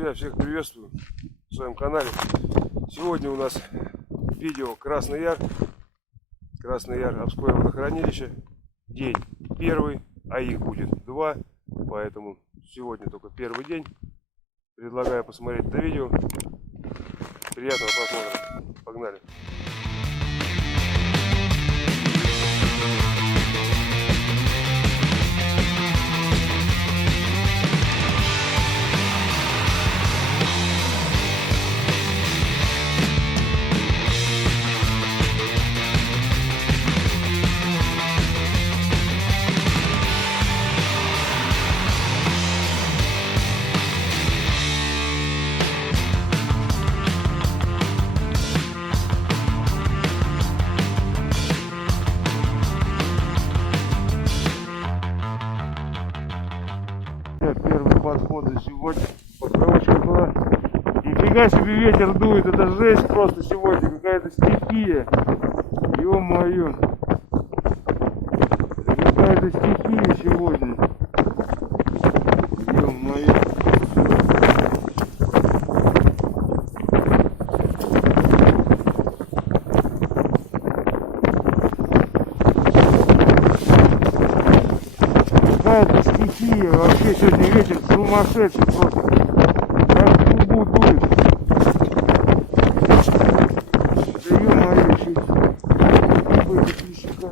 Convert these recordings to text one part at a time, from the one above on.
Друзья, всех приветствую на своем канале. Сегодня у нас видео Красный Яр. Красный Яр, Обское водохранилище. День первый, а их будет два. Поэтому сегодня только первый день. Предлагаю посмотреть это видео. Приятного просмотра. Погнали. Первые подходы сегодня. Поклевочка была. Нифига себе ветер дует. Это жесть просто сегодня. Какая-то стихия. Ё-моё. Какая-то стихия сегодня. Ё-моё. Какая-то стихия. Вообще сегодня ветер сумасшедший просто. Как в трубу дует. Да ё-моё, какой-то пищика.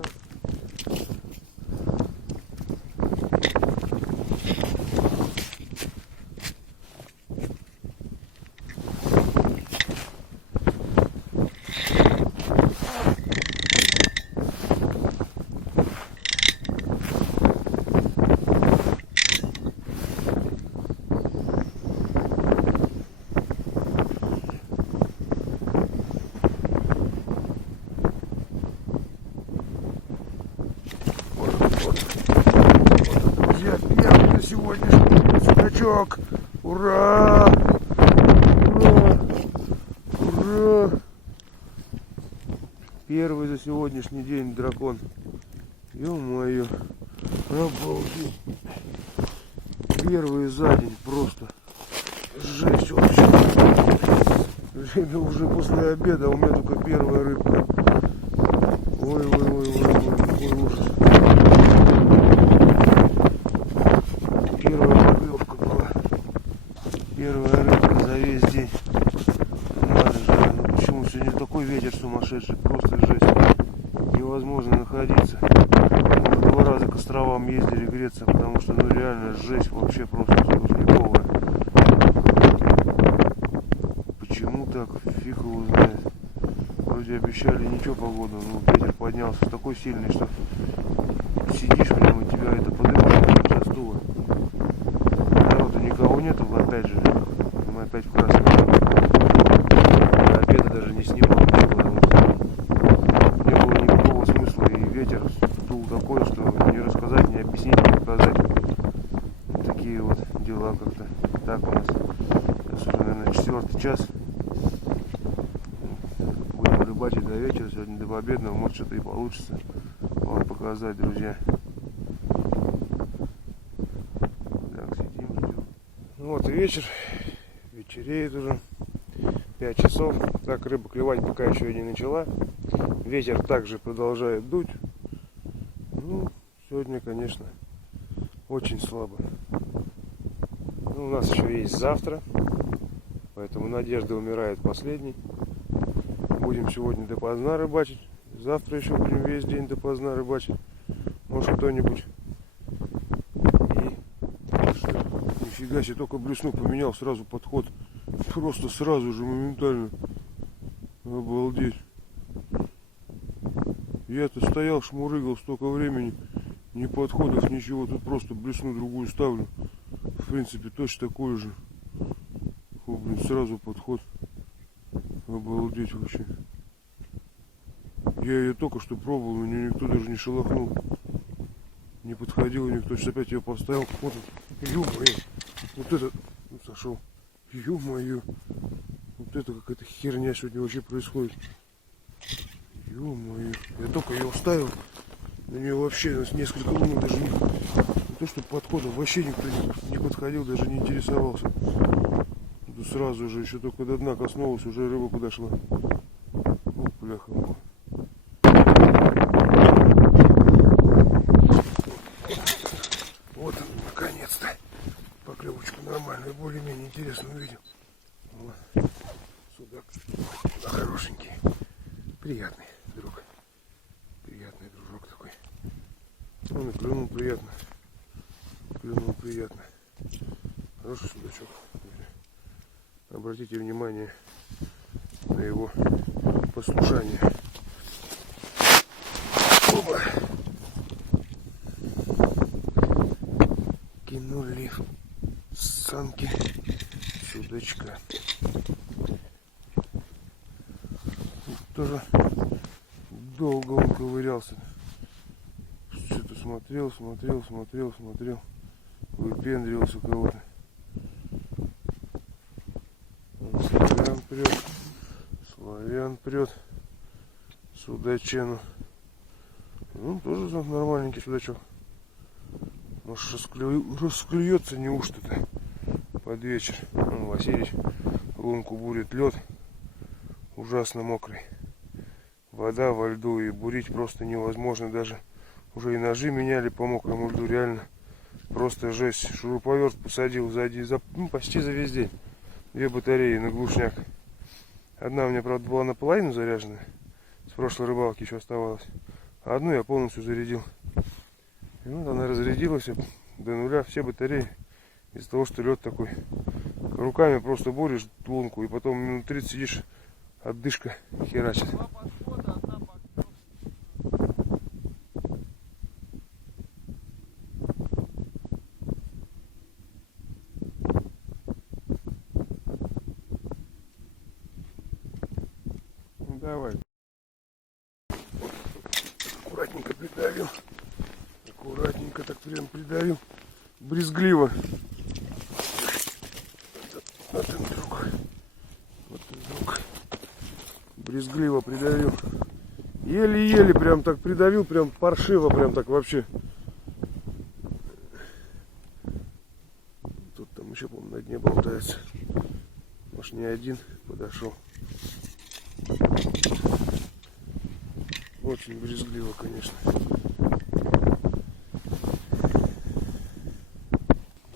Первый на сегодняшний судачок. Ура! Ура! Ура! Первый за сегодняшний день дракон. Ё-моё. Обалдеть. Первый за день просто. Жесть вообще. Время уже после обеда, у меня только первая рыбка. Ой-ой-ой, какой ужас. Первая поклевка была. Первая рыбка за весь день. Надо же, ну почему сегодня такой ветер сумасшедший, просто жесть. Невозможно находиться. Мы 2 раза к островам ездили греться, потому что ну реально жесть вообще просто сквозняковая. Почему так? Фиг его знает. Вроде обещали ничего погоду, но ветер поднялся такой сильный, что сидишь в нем и тебя это поднимает со стула. Народу никого нету, опять же, мы опять в красном. Обеда даже не снимал, потому что не было никакого смысла, и ветер дул такой, что не рассказать, не объяснить, не показать. Вот такие вот дела как-то. Так у нас сейчас уже, наверное, 4-й час. Будем рыбачить до вечера, сегодня до обедного, может что-то и получится вам показать, друзья. Вот и вечер, вечереет уже, 5 часов, так рыба клевать пока еще и не начала, ветер также продолжает дуть, ну, сегодня, конечно, очень слабо, ну, у нас еще есть завтра, поэтому надежда умирает последней, будем сегодня допоздна рыбачить, завтра еще будем весь день допоздна рыбачить, может кто-нибудь. Нифига себе, только блесну поменял, сразу подход. Просто сразу же, моментально. Обалдеть. Я-то стоял, шмурыгал столько времени. Ни подходов, ничего. Тут просто блесну другую ставлю. В принципе, точно такой же. Фу, блин, сразу подход. Обалдеть вообще. Я ее только что пробовал, но никто даже не шелохнул. Не подходил никто. Сейчас опять ее поставил. Вот он. Ё-моё. Вот это сошел. Ё-моё. Вот это какая-то херня сегодня вообще происходит. Ё-моё. Я только ее вставил. На нее вообще несколько минут даже не то, что подходом вообще никто не подходил, даже не интересовался. воду сразу же, еще только до дна коснулась, уже рыба подошла. О, бляха. Вот он, наконец-то. Поклевочку нормальную, более-менее интересную увидел. Вот. Судак хорошенький. Приятный друг. Приятный дружок такой. Он и клюнул приятно. Клюнул приятно. Хороший судачок. Обратите внимание на его послушание. Оба. Кинули с санки судачка. Тоже долго он ковырялся. Что-то смотрел. Выпендривался кого-то. Славян прет. Судачену. Ну, тоже нормальненький судачок. Может, расклюется неужто-то под вечер. Василий лунку бурит, лед ужасно мокрый. Вода во льду, и бурить просто невозможно. Даже уже и ножи меняли по мокрому льду, реально просто жесть. Шуруповерт посадил сзади, почти за весь день. 2 батареи на глушняк. Одна у меня, правда, была наполовину заряжена. С прошлой рыбалки еще оставалась. А одну я полностью зарядил. И вот она разрядилась до нуля, все батареи. Из-за того, что лед такой. Руками просто буришь лунку, и потом минут 30 сидишь, отдышка херачит. Ну давай. Аккуратненько придавил. Аккуратненько так прям придавил. Брезгливо. Вот он, друг. Вот он, друг. Брезгливо придавил. Еле-еле прям так придавил, прям паршиво, прям так вообще. Тут там еще, по-моему, на дне болтается. Может, не один подошел. Очень брезгливо, конечно.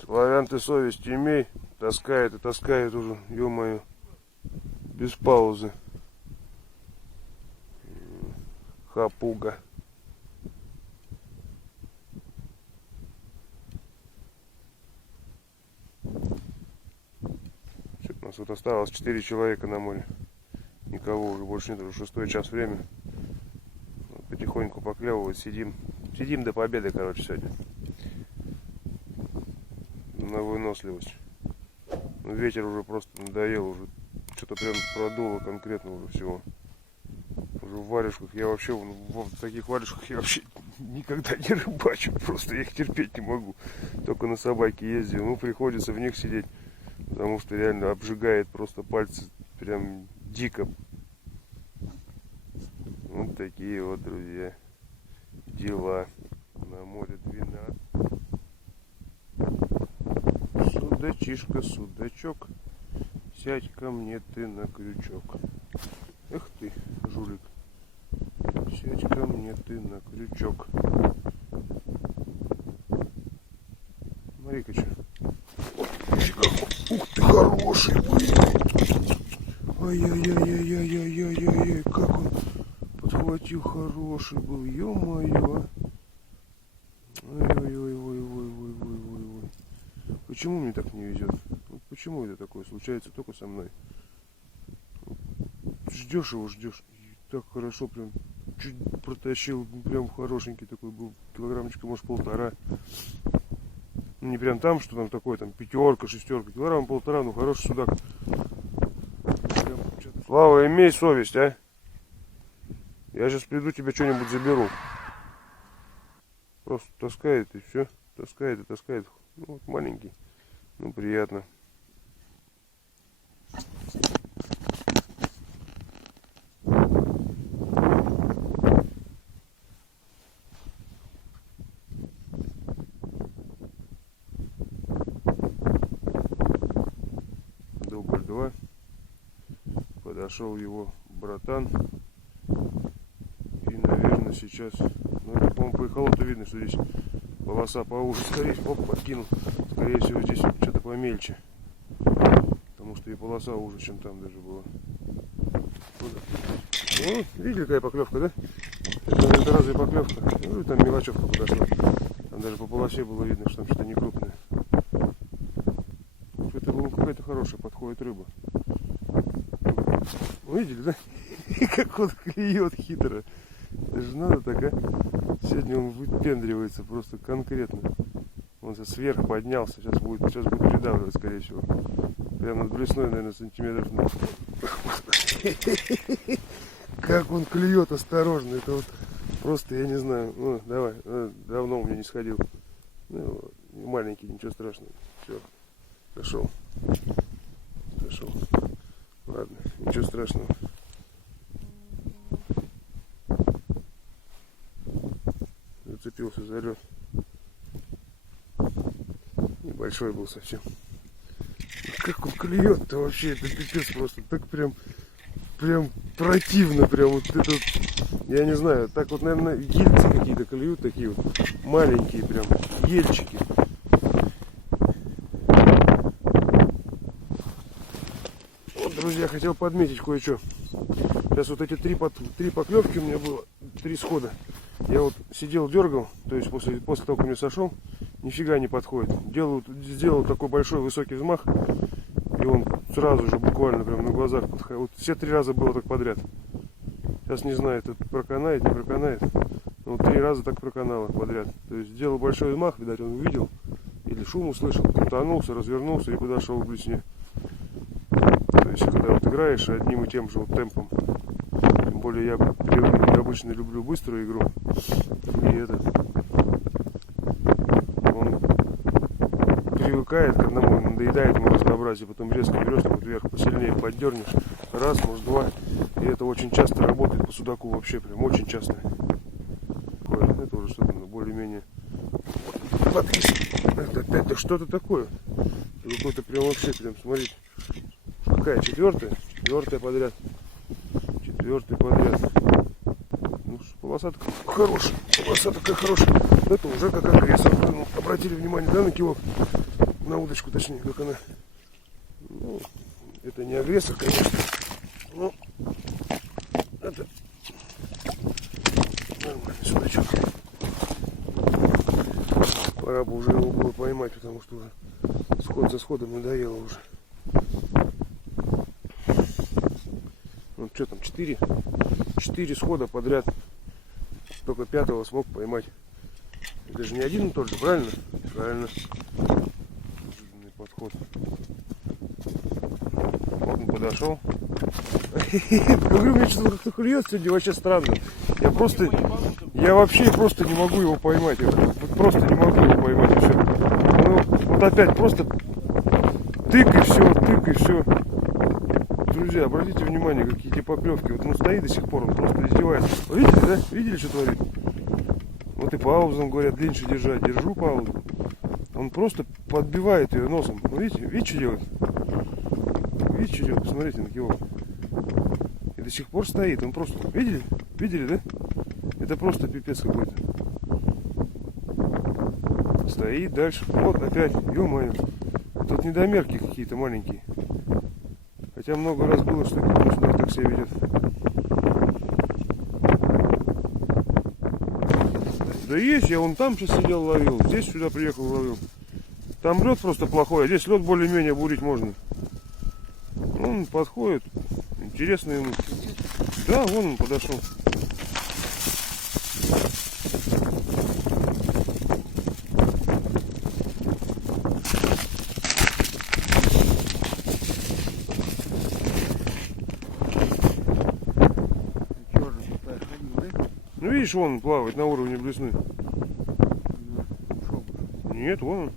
Славян, ты совесть имей. Таскает и таскает уже, ё-моё, без паузы. Хапуга. Что, у нас вот осталось 4 человека на море. Никого уже больше нет, уже 6 час время. Вот потихоньку поклевывать, сидим. Сидим до победы, короче, сегодня. На выносливость. Но ветер уже просто надоел, уже что-то прям продуло конкретно уже всего. Уже в варежках я вообще, в таких варежках я вообще никогда не рыбачу, просто я их терпеть не могу. Только на собаке ездил, ну приходится в них сидеть, потому что реально обжигает просто пальцы, прям дико. Вот такие вот, друзья, дела на море 12. Судачишка, судачок, сядь ко мне ты на крючок. Эх ты, жулик, сядь ко мне ты на крючок. Смотри-ка, что. Ух ты, хороший, блин. Ай-яй-яй-яй-яй-яй-яй-яй, как он подхватил, хороший был, ё-моё. Ой-ой-ой-ой-ой-ой-ой-ой. Почему мне так не везет? Вот почему это такое случается только со мной? Ждешь его, ждешь. И так хорошо, прям чуть протащил, прям хорошенький такой был, килограммчика, может, 1,5. Ну, не прям там, что там такое, там 5, 6, килограмм 1,5, ну хороший судак. Слава, имей совесть, а? Я сейчас приду, тебе что-нибудь заберу. Просто таскает и все. Таскает и таскает. Ну, вот маленький. Ну, приятно. Дубль 2. Подошел его братан. И, наверное, сейчас... Ну, это, по-моему, по эхолоту видно, что здесь полоса поуже. Скорее всего, подкинул. Скорее всего, здесь что-то помельче. Потому что и полоса уже, чем там даже была. Ну, видели, какая поклевка, да? Это разве поклевка? Ну, там мелочевка подошла. Там даже по полосе было видно, что там что-то не крупное. Это была какая-то хорошая, подходит рыба. Видели, да? Как он клюет хитро. Это же надо так, а? Сегодня он выпендривается просто конкретно. Он сейчас сверху поднялся, сейчас будет придавливать, скорее всего. Прямо над блесной, наверное, сантиметров на... Как он клюет осторожно. Это вот просто, я не знаю. Ну, давай, давно у меня не сходил. Ну, маленький, ничего страшного. Все, пошел. Ладно, ничего страшного. Зацепился за лед. Небольшой был совсем. Как он клюет-то вообще, это пипец просто. Так прям противно, прям вот это вот, я не знаю, так вот, наверное, ельцы какие-то клюют, такие вот маленькие прям, ельчики. Вот, друзья, хотел подметить кое-что. Сейчас вот эти три поклевки у меня было, 3 схода. Я вот сидел, дергал, то есть после того, как у меня сошел, нифига не подходит. Сделал такой большой высокий взмах, и он сразу же буквально прям на глазах подходил. Вот все 3 раза было так подряд. Сейчас не знаю, это проканает, не проканает. Но 3 раза так проканало подряд. То есть сделал большой взмах, видать, он увидел, или шум услышал, крутанулся, развернулся и подошел к блесне. То есть когда вот играешь одним и тем же вот темпом, тем более я обычно люблю быструю игру, и это он привыкает к одному, надоедает ему разнообразие, потом резко берешь, так вот вверх посильнее поддернешь, раз, может 2, и это очень часто работает по судаку, вообще прям очень часто. Это уже что-то более-менее это что-то такое, какое-то прям вообще прям, смотрите, какая 4-я подряд. 4-й подряд. Ну, полоса такая хорошая. Это уже как агрессор. Ну, обратили внимание, да, на кивок? На удочку, точнее, как она. Ну, это не агрессор, конечно. Но это нормальный судачок. Пора бы уже его было поймать, потому что уже сход за сходом надоело уже. Ну что там, 4 схода подряд. Только 5-го смог поймать. Это же не один и тот же, правильно? Правильно. Неожиданный подход. Вот он подошел. Говорю, мне что-то как-то клюет сегодня, вообще странно. Я вообще просто не могу его поймать. Я просто не могу его поймать. И все. Ну, вот опять просто тык и все. Друзья, обратите внимание, какие эти поклевки. Вот он стоит до сих пор, он просто издевается. Вы видели, да? Видели, что творит? Вот и паузу, говорят, длиннее держать. Держу паузу. Он просто подбивает ее носом. Видите, что делает? Видите, что делает? Посмотрите на кивок. И до сих пор стоит. Он просто... Видели? Видели, да? Это просто пипец какой-то. Стоит дальше. Вот опять. Ё-моё. Тут недомерки какие-то маленькие. Хотя много раз было, что он так себя ведет. Да есть, я вон там сейчас сидел, ловил. Здесь сюда приехал, ловил. Там лед просто плохой, а здесь лед более-менее бурить можно. Он подходит. Интересно ему. Да, вон он подошел. Ну видишь, вон он плавает на уровне блесны. Нет, вон он.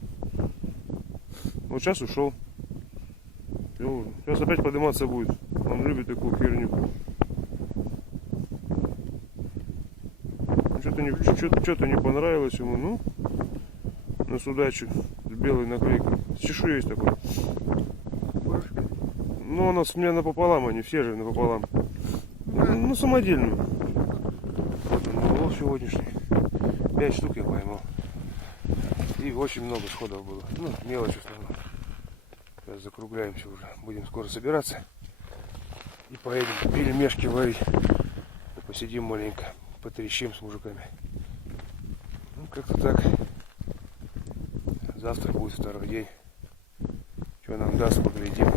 Вот сейчас ушел. Сейчас опять подниматься будет. Он любит такую херню. Что-то не понравилось ему. Ну, на судачу с белой наклейкой. С чешуей есть такой. Ну, у нас у меня напополам, они все же напополам. Ну, самодельную. Вот он, улов сегодняшний. 5 штук я поймал. И очень много сходов было. Ну, мелочь в основном. Сейчас закругляемся уже. Будем скоро собираться. И поедем пельмешки варить. Посидим маленько. Потрещим с мужиками. Ну, как-то так. Завтра будет второй день. Что нам даст, поглядим.